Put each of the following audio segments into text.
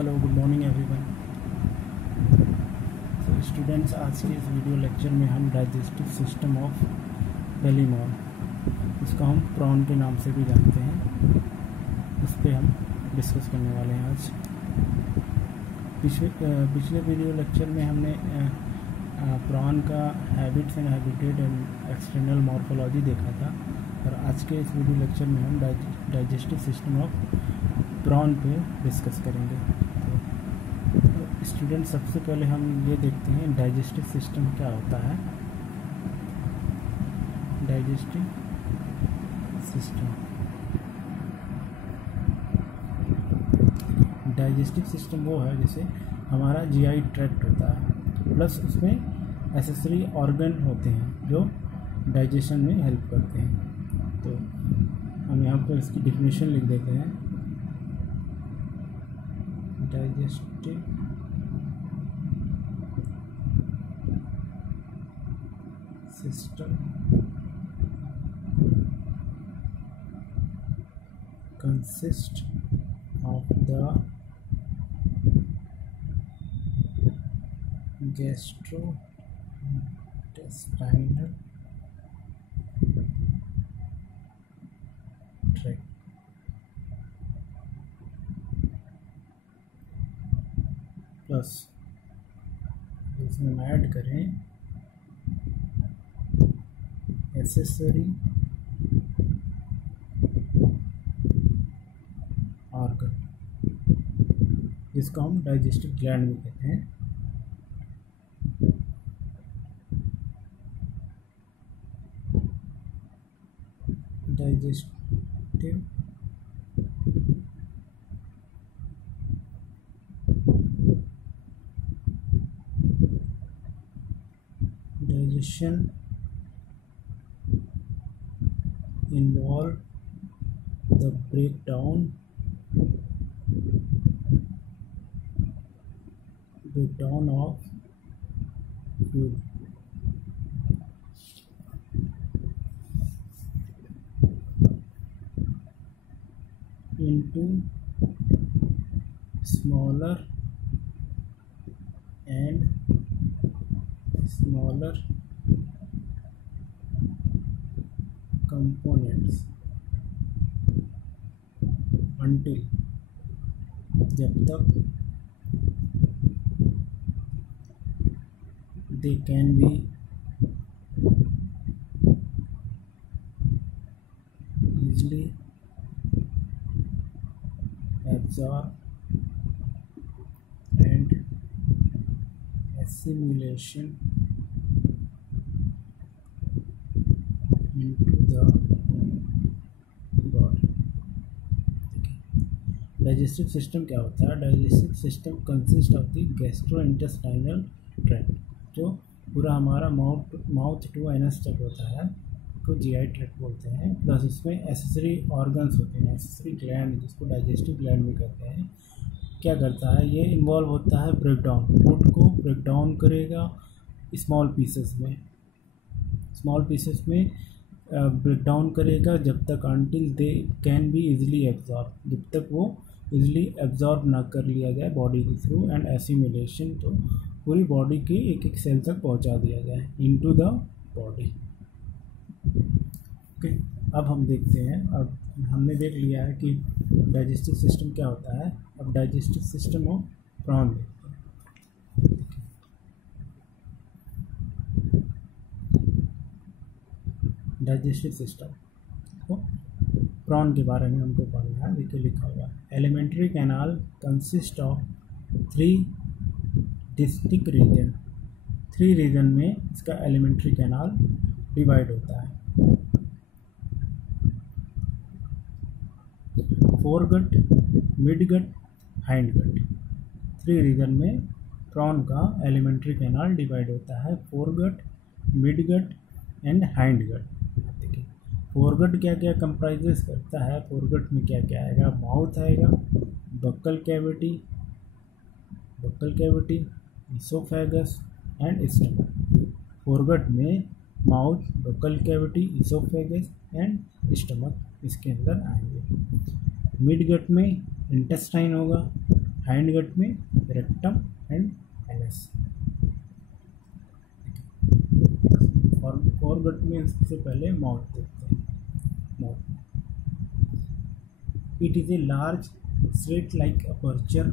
Hello, good morning everyone. तो students, आज के इस वीडियो लेक्चर में हम डाइजेस्टिव सिस्टम ऑफ बेलीमॉल, इसको हम प्रॉन के नाम से भी जानते हैं, उस पर हम डिस्कस करने वाले हैं आज। पिछले वीडियो लेक्चर में हमने प्रॉन का habits and habitat and external morphology देखा था, और आज के इस वीडियो लेक्चर में हम डाइजेस्टिव सिस्टम ऑफ प्रॉन पे डिस्कस करेंगे। तो स्टूडेंट, सबसे पहले हम ये देखते हैं डाइजेस्टिव सिस्टम क्या होता है। डाइजेस्टिव सिस्टम वो है जैसे हमारा जीआई ट्रैक्ट होता है, प्लस उसमें एसेसरी ऑर्गन होते हैं जो डाइजेशन में हेल्प करते हैं। तो हम यहाँ पर इसकी डिफिनेशन लिख देते हैं। Digestive system consists of the gastrointestinal tract plus इसमें हम ऐड करें एसेसरी ऑर्गन, जिसको हम डाइजेस्टिव ग्लैंड भी कहते हैं। Digestion involve the breakdown of food into smaller components until जब तक they can be easily absorbed and assimilation into the body। Digestive system क्या होता है? Digestive system consist of the gastrointestinal tract, जो पूरा हमारा माउथ टू एनस तक होता है, को जीआई ट्रैक्ट बोलते हैं। प्लस इसमें एसेसरी ऑर्गन्स होते हैं, एसेसरी ग्लैंड, जिसको डाइजेस्टिव ग्लैंड भी कहते हैं। क्या करता है? ये इन्वॉल्व होता है ब्रेकडाउन, फूड को ब्रेकडाउन करेगा स्मॉल पीसेस में ब्रेकडाउन करेगा, जब तक until they can be easily absorb, जब तक वो इजीली एब्जॉर्ब ना कर लिया जाए बॉडी के थ्रू, एंड एसिमिलेशन, तो पूरी बॉडी के एक एक सेल तक पहुंचा दिया जाए इनटू द बॉडी। ओके, अब हम देखते हैं। अब हमने देख लिया है कि डाइजेस्टिव सिस्टम क्या होता है। अब डाइजेस्टिव सिस्टम ऑफ प्रॉन देखते हैं। डाइजेस्टिव सिस्टम को प्रॉन के बारे में हमको पढ़ना है। देखिए लिखा हुआ है, alimentary canal consist of 3 distinct region. 3 region में इसका एलिमेंट्री कैनाल डिवाइड होता है। Foregut, midgut, hindgut. 3 रीजन में प्रॉन का एलिमेंट्री कैनाल डिवाइड होता है, फोरगट, मिडगट एंड हाइंडगट। देखिए फोरगट क्या क्या कंप्राइजेस करता है। फोरगट में क्या क्या आएगा? माउथ आएगा, buccal cavity, oesophagus and stomach. Foregut में mouth, buccal cavity, oesophagus and stomach इसके अंदर आएंगे। मिडगट में इंटेस्टाइन होगा, हाइंड गट में रेक्टम एंड एनस। और कोर गट में सबसे पहले माउथ देखते हैं। Mouth, it is a large slit like aperture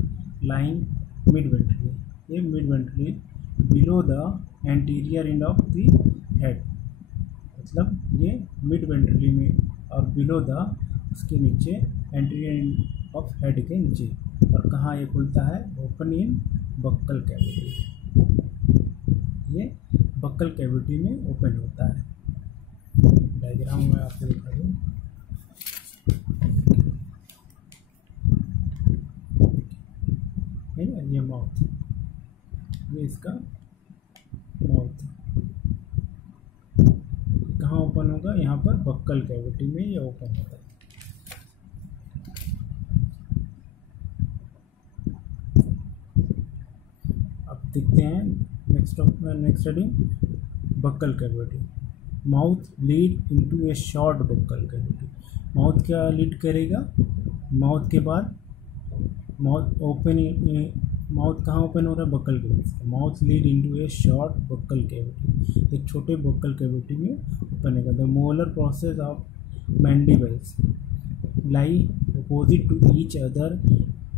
lying mid ventrally, ये mid ventrally below the anterior end of the head, मतलब ये मिड वेंट्रली में और बिलो द उसके नीचे एंटीरियर एंड ऑफ हेड के नीचे। और कहाँ ये खुलता है? ओपन इन बक्कल कैविटी, ये बक्कल कैविटी में ओपन होता है। डायग्राम में आपको दिखा दूँ, है ना, ये माउथ, ये इसका माउथ कहाँ ओपन होगा? यहाँ पर बक्कल कैविटी में ये ओपन होता है। अब देखते हैं next heading, buccal cavity. Mouth lead into a short buccal cavity. Mouth क्या लीड करेगा? माउथ के बाद माउथ ओपन, माउथ कहाँ ओपन हो रहा है? Buccal cavity. Mouth lead into a short buccal cavity, एक छोटे बक्कल कैविटी में ओपन होगा। The molar process of mandibles lie opposite to each other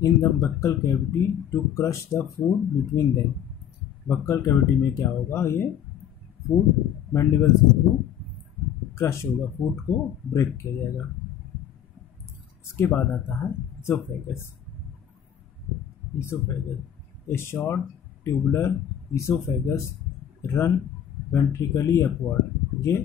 in the buccal cavity to crush the food between them. Buccal cavity में क्या होगा? ये food mandibles के through crush होगा, फूड को ब्रेक किया जाएगा। इसके बाद आता है oesophagus. Oesophagus, a short tubular oesophagus run ventrically upward. ये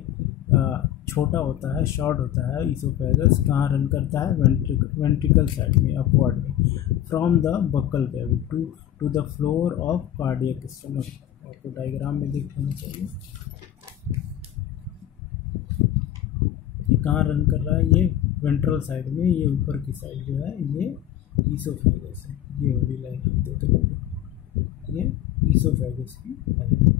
छोटा होता है, शॉर्ट होता है। इसोफेगस कहाँ रन करता है? वेंट्रिकल साइड में, अपवर्ड में, from the buccal cavity to the floor of cardiac stomach. आपको डायग्राम में देख लेना चाहिए, ये कहाँ रन कर रहा है? ये वेंट्रल साइड में, ये ऊपर की साइड जो है ये इसोफेगस है। ये वाली लाइन देख लो, ये इसोफेगस की लाइन।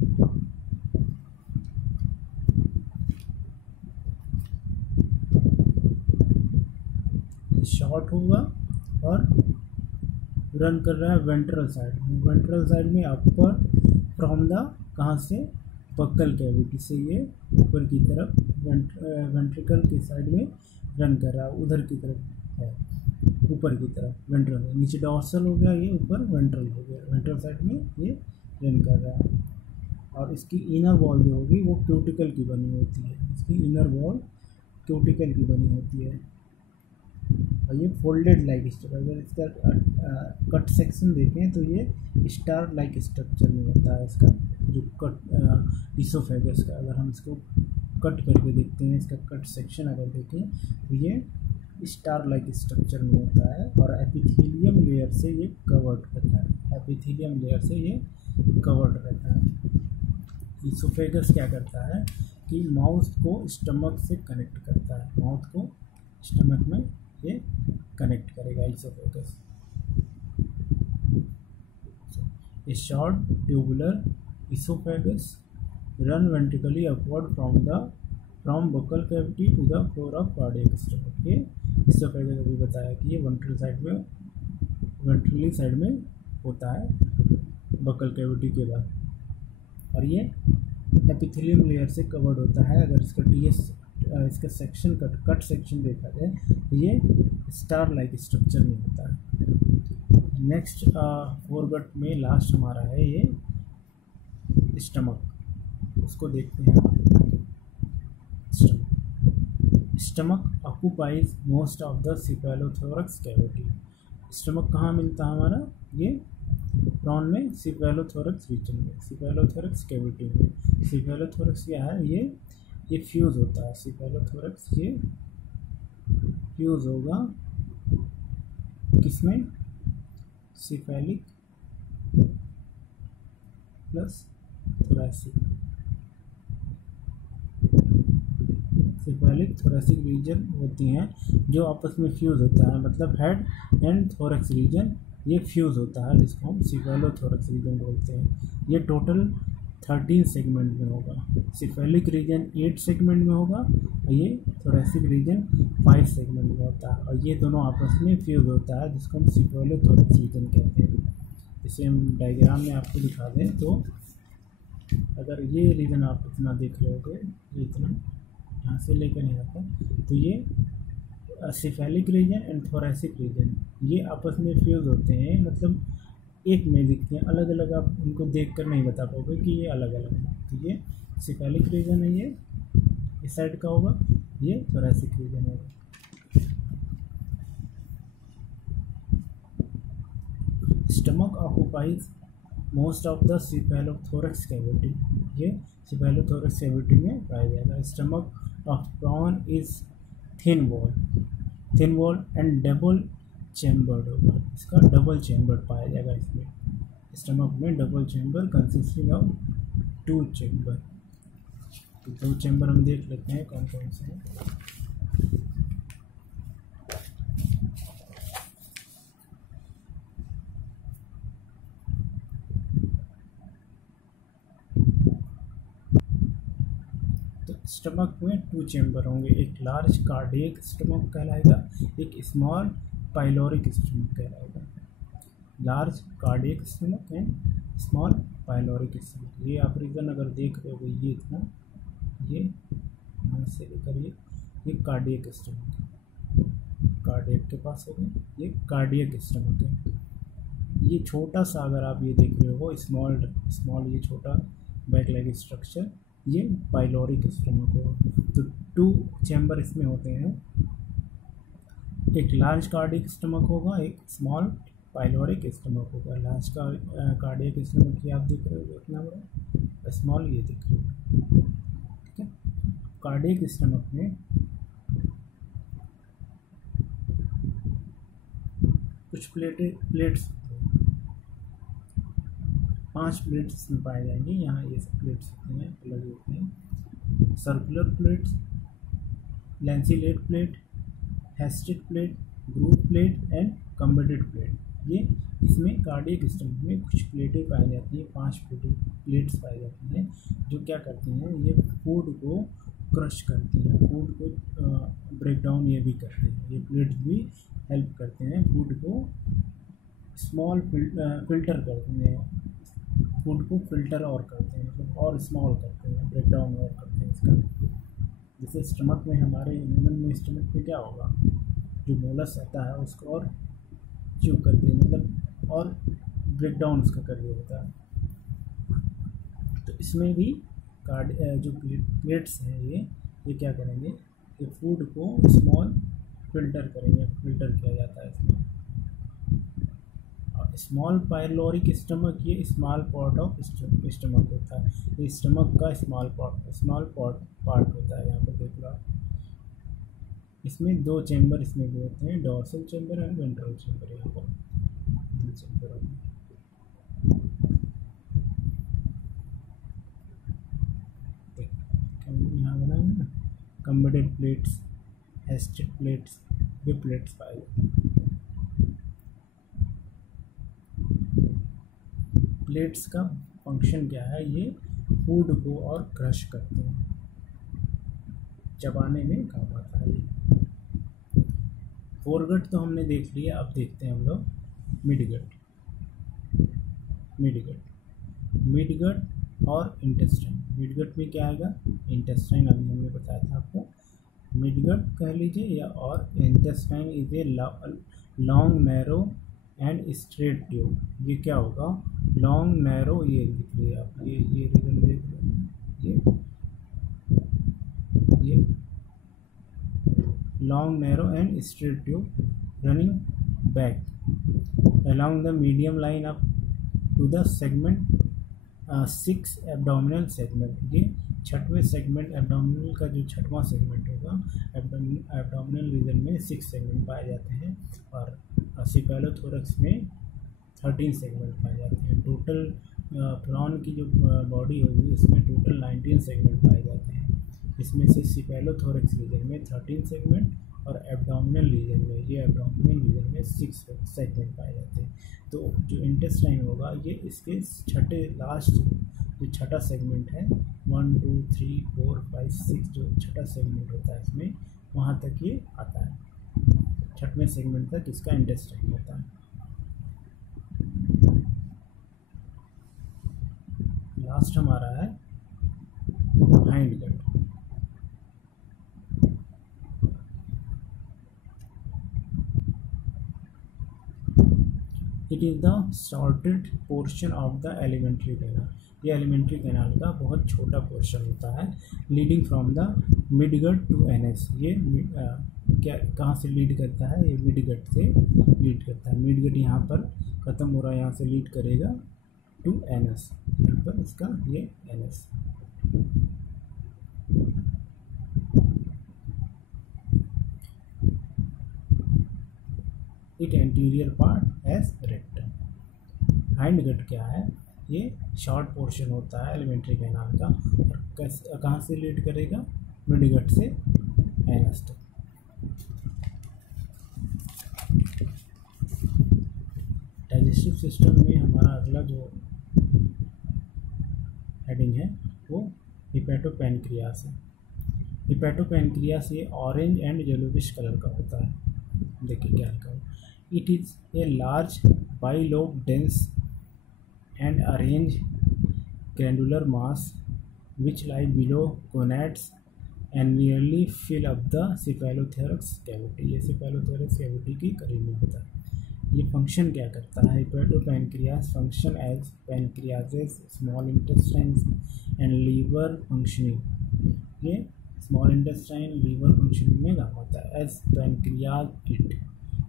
शॉर्ट होगा और रन कर रहा है वेंट्रल साइड में। वेंट्रल साइड में अपर फ्रॉम द, कहाँ से? बक्कल कैविटी से ये ऊपर की तरफ वेंट्रिकल की साइड में रन कर रहा है, उधर की तरफ है, ऊपर की तरफ वेंट्रल है। नीचे डॉर्सल हो गया, ये ऊपर वेंट्रल हो गया। वेंट्रल साइड में ये रन कर रहा है। और इसकी इनर वॉल जो होगी वो क्यूटिकल की बनी होती है। इसकी इनर वॉल क्यूटिकल की बनी होती है और ये फोल्डेड लाइक स्ट्रक्चर। अगर इसका कट सेक्शन देखें तो ये स्टार लाइक स्ट्रक्चर में होता है इसका जो कट इसोफेगस का। अगर हम इसको कट करके देखते हैं, इसका कट सेक्शन अगर देखें तो ये स्टार लाइक स्ट्रक्चर में होता है और एपिथेलियम लेयर से ये कवर्ड रहता है। एपिथेलियम लेयर से ये कवर्ड रहता है। इसोफेगस क्या करता है कि माउथ को स्टमक से कनेक्ट करता है। माउथ को स्टमक में ये कनेक्ट करेगा oesophagus. A short tubular oesophagus run ventrically upward from buccal cavity to the floor of cardiac stomach. ये इसोफेगस अभी बताया कि ये वेंट्रल साइड में, वेंट्रली साइड में होता है बक्कल कैविटी के बाद, और ये एपिथेलियम लेयर से कवर्ड होता है। अगर इसका इसका सेक्शन कट सेक्शन देखा जाए तो ये स्टार लाइक स्ट्रक्चर में होता है। नेक्स्ट फोरगट में लास्ट हमारा है ये स्टमक, उसको देखते हैं। Stomach occupies most of the cephalothorax cavity. Stomach कहाँ मिलता है हमारा? ये प्रॉन में सिफेलोथोरैक्स रीजन में, सिफेलोथोरैक्स कैविटी में। सिफेलोथोरैक्स क्या है? ये फ्यूज़ होता है। सिफेलोथोरैक्स ये फ्यूज़ होगा किसमें? Cephalic plus thoracic. Cephalic thoracic region होती हैं जो आपस में फ्यूज़ होता है, मतलब हेड एंड थोरैक्स रीजन ये फ्यूज़ होता है, जिसको हम सिफेलोथोरैक्स रीजन बोलते हैं। ये टोटल 13 सेगमेंट में होगा, सिफेलिक रीजन 8 सेगमेंट में होगा और ये थोरेसिक रीजन 5 सेगमेंट में होता है, और ये दोनों आपस में फ्यूज होता है जिसको हम सिफेलोथोरेक्स रीजन कहते हैं। इसे हम डायग्राम में आपको दिखा दें तो अगर ये रीजन आप इतना देख रहे होगे, इतना यहाँ से लेकर यहाँ तक, तो ये cephalic region and thoracic region ये आपस में फ्यूज होते हैं, मतलब एक में दिखते हैं, अलग अलग आप इनको देख कर नहीं बता पाओगे कि ये अलग अलग है। तो ये सिफेलिक रीजन है, ये इस साइड का होगा, ये थोरेसिक रीजन होगा। Stomach occupies most of the cephalothorax cavity, ये सिफेलोथोरेक्स कैविटी में पाया जाएगा। Stomach of prawn is thin wall and double chambered होगा, इसका डबल चैम्बर पाया जाएगा। इसमें स्टमक में double chamber consisting of 2 chamber. तो 2 चैम्बर हम देख लेते हैं कौन कौन से हैं। स्टमक में 2 चैम्बर होंगे, एक लार्ज कार्डियक स्टमक कहलाएगा, एक स्मॉल पाइलोरिक स्टमक कहलाएगा। Large cardiac stomach and small pyloric stomach, ये आप रीजन अगर देख रहे हो ये इतना, ये यहाँ से लेकर ये कार्डियक स्टमक है, कार्डियक के पास हो गया, ये कार्डियक स्टमक है। ये छोटा सा अगर आप ये देख रहे हो स्मॉल ये छोटा बैक लेग स्ट्रक्चर, ये पाइलोरिक स्टमक होगा। तो 2 चैम्बर इसमें होते हैं, एक लार्ज कार्डियक स्टमक होगा, एक स्मॉल पाइलोरिक स्टमक होगा। लार्ज कार्डियक स्टमक ये आप देख रहे हो इतना बड़ा, स्मॉल ये दिख रहे हो, ठीक है। कार्डियक स्टमक में कुछ प्लेट्स 5 प्लेट्स इसमें पाए जाएंगे। यहाँ ये सब प्लेट्स होते हैं, अलग होते हैं, circular plates, lanceolate plate, hastate plate, groove plate and combated plate. ये इसमें कार्डियक स्टमक में कुछ प्लेटें पाई जाती हैं, 5 प्लेट्स पाई जाती हैं, जो क्या करती हैं, ये फूड को क्रश करती हैं, फूड को ब्रेक डाउन ये भी करते हैं। ये प्लेट्स भी हेल्प करते हैं फूड को स्मॉल फिल्टर करते हैं, फूड को फिल्टर और करते हैं, मतलब और स्मॉल करते हैं, ब्रेक डाउन और करते हैं इसका। जैसे स्टमक में हमारे ह्यूमन में स्टमक में क्या होगा, जो मोलस रहता है उसको और च्यू करते हैं, मतलब और ब्रेक डाउन उसका कर दिया होता है। तो इसमें भी जो प्लेट्स हैं ये क्या करेंगे, ये फूड को स्मॉल फिल्टर करेंगे, फिल्टर किया जाता है इसमें। स्मॉल पाइलोरिक स्टमक ये स्मॉल पार्ट ऑफ स्टमक होता है, ये स्टमक का स्मॉल पार्ट होता है। यहाँ पर देख लो, इसमें 2 चैम्बर इसमें भी होते हैं, dorsal chamber and ventral chamber. यहाँ पर 2 चैम्बर होते हैं। यहाँ बना है ना, कम्बेटेड प्लेट्स, हेस्टेड प्लेट्स, ये प्लेट्स पाए जाते हैं। प्लेट्स का फंक्शन क्या है, ये फूड को और क्रश करते हैं, चबाने में काम आता है। फोरगट तो हमने देख लिया, अब देखते हैं हम लोग मिडगट और इंटेस्टाइन। मिडगट में क्या आएगा, इंटेस्टाइन अभी हमने बताया था आपको। मिडगट कह लीजिए या और intestine is a long narrow and straight tube. ये क्या होगा, लॉन्ग नैरो, ये दिख रही है आप, ये रीजन देख रहे हैं, ये long narrow and straight tube running back along the medium line up to the segment 6 abdominal segment. ये 6वें सेगमेंट, एब्डोमिनल का जो 6वां सेगमेंट होगा, एब्डोमिनल रीजन में 6 सेगमेंट पाए जाते हैं, और सिफेलोथोरेक्स में 13 सेगमेंट पाए जाते हैं। टोटल प्रॉन की जो बॉडी होगी इसमें टोटल 19 सेगमेंट पाए जाते हैं। इसमें से सिफेलोथोरेक्स रीजन में 13 सेगमेंट और एब्डोमिनल रीजन में, ये एब्डोमिनल रीजन में 6 सेगमेंट पाए जाते हैं। तो जो इंटेस्टाइन होगा ये इसके छठे लास्ट जो छठा सेगमेंट है 1 2 3 4 5 6 जो छठा सेगमेंट होता है इसमें, वहाँ तक ये आता है। छठवें सेगमेंट तक इसका इंटेस्टाइन होता है। लास्ट हमारा है hindgut. It is the shortest portion of the alimentary canal. ये एलिमेंट्री कैनाल का बहुत छोटा पोर्शन होता है, leading from the midgut to anus. ये क्या कहाँ से लीड करता है? ये मिडगट से लीड करता है। मिडगट यहाँ पर ख़त्म हो रहा है, यहाँ से लीड करेगा टू एनएस, यहाँ पर इसका ये anus. It anterior part as rectum. Hindgut क्या है? ये शॉर्ट पोर्शन होता है एलिमेंट्री कैनाल का, और कहाँ से लीड करेगा? मिडगट से एनएस तक। डाइजेस्टिव सिस्टम में हमारा अगला जो हेडिंग है वो हिपैटोपैनक्रियास है। हिपैटोपैनक्रियास ये ऑरेंज एंड येलोविश कलर का होता है। देखिए क्या लिखा है। It is a large bilobe dense and orange glandular mass which lie below gonads and nearly fill up the cephalothorax cavity. ये सेफेलोथोरैक्स कैविटी की करीब में होता है। ये फंक्शन क्या करता है? Hepatopancreas function as pancreases, small intestine and liver functioning. ये स्मॉल इंटेस्टाइन लीवर फंक्शनिंग में काम होता है। एज पैनक्रियाज इट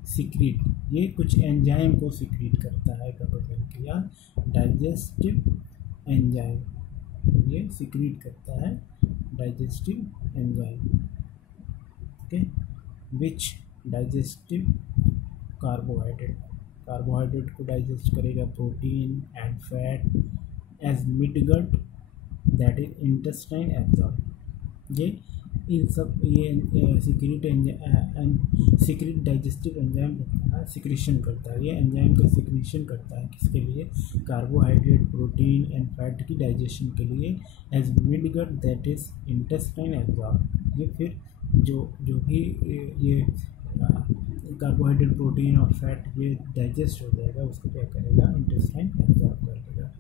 सिक्रीट, ये कुछ एंजाइम को सिक्रीट करता है हिपैटोपैनक्रियास। डाइजेस्टिव एंजाइम, ये सिक्रीट करता है digestive enzyme, okay, which digestive carbohydrate को डाइजेस्ट करेगा, protein and fat as midgut that is intestine absorb. ये इन सब ये सिक्रीट डाइजेस्टिव एंजाइम सिक्रीशन करता है। ये एंजाइम का सिक्रीशन करता है किसके लिए? कार्बोहाइड्रेट, प्रोटीन एंड फैट की डाइजेशन के लिए, as midgut that is intestine absorb. ये फिर जो भी ये कार्बोहाइड्रेट, प्रोटीन और फैट ये डाइजेस्ट हो जाएगा, उसको क्या करेगा? इंटेस्टाइन एब्जॉर्ब कर लेगा।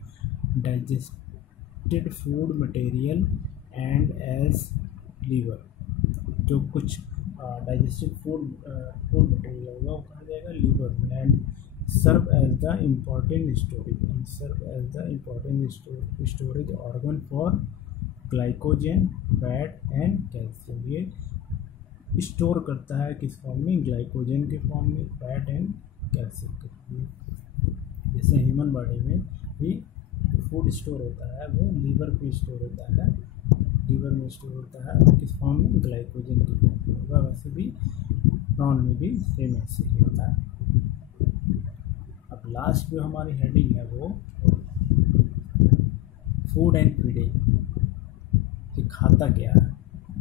Digested food material and as liver, जो कुछ डाइजेस्टिव फूड मटेरियल होगा वो कहा जाएगा लीवर में। And serve as the important storage organ for glycogen, fat and calcium. ये स्टोर करता है किस फॉर्म में? ग्लाइकोजन के फॉर्म में, फैट एंड कैल्शियम के फॉर्म में। जैसे ह्यूमन बॉडी में भी फूड स्टोर होता है वो लीवर पे स्टोर होता है, लीवर में स्टोर होता है किस फॉर्म में? ग्लाइकोजन के फॉर्म में होगा। वैसे भी प्रॉन में भी सेम ऐसे ही होता है। अब लास्ट जो हमारी हेडिंग है वो फूड एंड फीडिंग। ये खाता क्या है,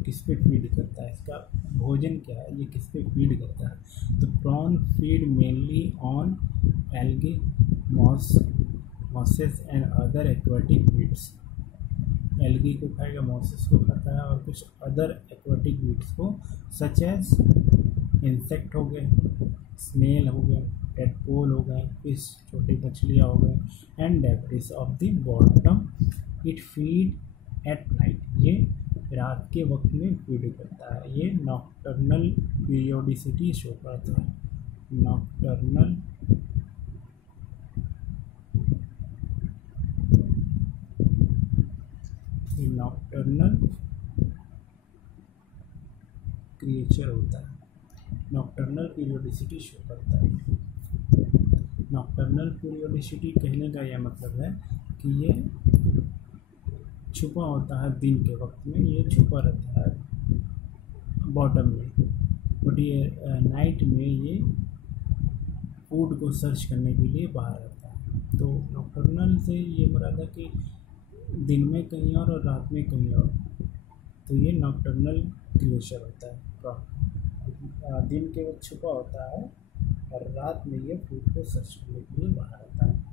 किस पे फीड करता है, इसका भोजन क्या है, ये किस पे फीड करता है? तो prawn feed mainly on algae, mosses and other aquatic weeds. Algae को खाएगा, मॉसेस को खाता है और कुछ अदर एक्वाटिक वीड्स को, सच एज इंसेक्ट हो गए, स्नेल हो गए, टेडपोल हो गए, फिश छोटी मछलियाँ हो गए, and debris of the bottom. It feed at night, ये रात के वक्त में फीड करता है। ये नॉक्टर्नल पीरियोडिसिटी शो करता है। नॉक्टर्नल क्रिएचर होता है, नॉक्टर्नल पीरियोडिसिटी शो करता है। नॉक्टर्नल पीरियोडिसिटी कहने का यह मतलब है कि ये छुपा होता है, दिन के वक्त में ये छुपा रहता है बॉटम में, बट ये नाइट में ये फूड को सर्च करने के लिए बाहर रहता है। तो नॉक्टर्नल से ये मुराद है कि दिन में कहीं और रात में कहीं और, तो ये नॉक्टर्नल क्रिएचर होता है। दिन के वक्त छुपा होता है और रात में ये फूड को सर्च करने के लिए बाहर आता है।